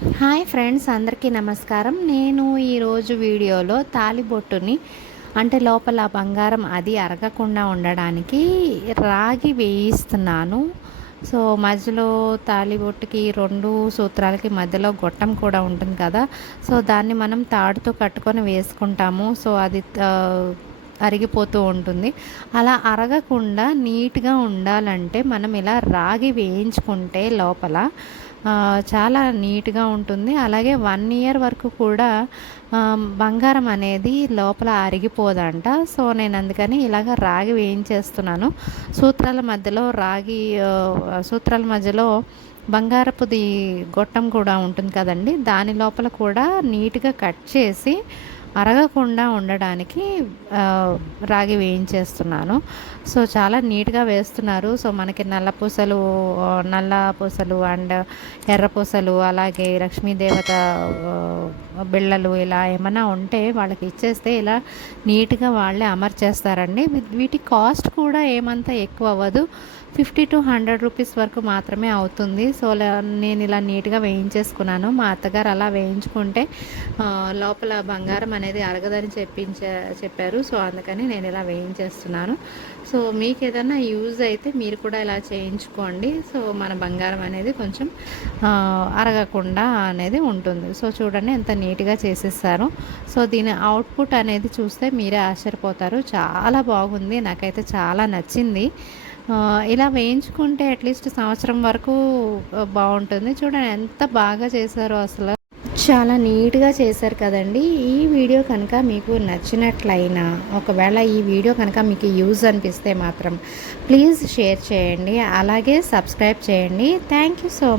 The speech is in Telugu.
హాయ్ ఫ్రెండ్స్, అందరికీ నమస్కారం. నేను ఈరోజు వీడియోలో తాళిబొట్టుని అంటే లోపల బంగారం అది అరగకుండా ఉండడానికి రాగి వేయిస్తున్నాను. సో మధ్యలో తాళిబొట్టుకి 2 సూత్రాలకి మధ్యలో గొట్టం కూడా ఉంటుంది కదా. సో దాన్ని మనం తాడుతో కట్టుకొని వేసుకుంటాము. సో అది అరిగిపోతూ ఉంటుంది. అలా అరగకుండా నీట్గా ఉండాలంటే మనం ఇలా రాగి వేయించుకుంటే లోపల చాలా నీట్గా ఉంటుంది. అలాగే 1 ఇయర్ వరకు కూడా బంగారం అనేది లోపల అరిగిపోదంట. సో నేను అందుకని ఇలాగ రాగి వేయించేస్తున్నాను. సూత్రాల మధ్యలో సూత్రాల మధ్యలో బంగారపుది గొట్టం కూడా ఉంటుంది కదండి, దాని లోపల కూడా నీట్గా కట్ చేసి అరగకుండా ఉండడానికి రాగి వేయించేస్తున్నాను. సో చాలా నీట్గా వేస్తున్నారు. సో మనకి నల్ల పూసలు అండ్ ఎర్ర పూసలు, అలాగే లక్ష్మీదేవత బిళ్ళలు ఇలా ఏమైనా ఉంటే వాళ్ళకి ఇచ్చేస్తే ఇలా నీట్గా వాళ్ళే అమర్చేస్తారండి. వీటి కాస్ట్ కూడా ఏమంతా ఎక్కువ అవ్వదు, 50 to 100 రూపీస్ వరకు మాత్రమే అవుతుంది. సో నేను ఇలా నీట్గా వేయించేసుకున్నాను. మా అత్తగారు అలా వేయించుకుంటే లోపల బంగారం అనేది అరగదని చెప్పారు. సో అందుకని నేను ఇలా వేయించేస్తున్నాను. సో మీకు ఏదైనా యూజ్ అయితే మీరు కూడా ఇలా చేయించుకోండి. సో మన బంగారం అనేది కొంచెం అరగకుండా అనేది ఉంటుంది. సో చూడండి ఎంత నీట్గా చేసేసారు. సో దీని అవుట్పుట్ అనేది చూస్తే మీరే ఆశ్చర్యపోతారు. చాలా బాగుంది, నాకైతే చాలా నచ్చింది. ఇలా వేయించుకుంటే అట్లీస్ట్ సంవత్సరం వరకు బాగుంటుంది. చూడండి ఎంత బాగా చేశారో, అసలు చాలా నీట్గా చేశారు కదండి. ఈ వీడియో కనుక మీకు నచ్చినట్లయినా, ఒకవేళ ఈ వీడియో కనుక మీకు యూజ్ అనిపిస్తే మాత్రం ప్లీజ్ షేర్ చేయండి, అలాగే సబ్స్క్రైబ్ చేయండి. Thank you so much.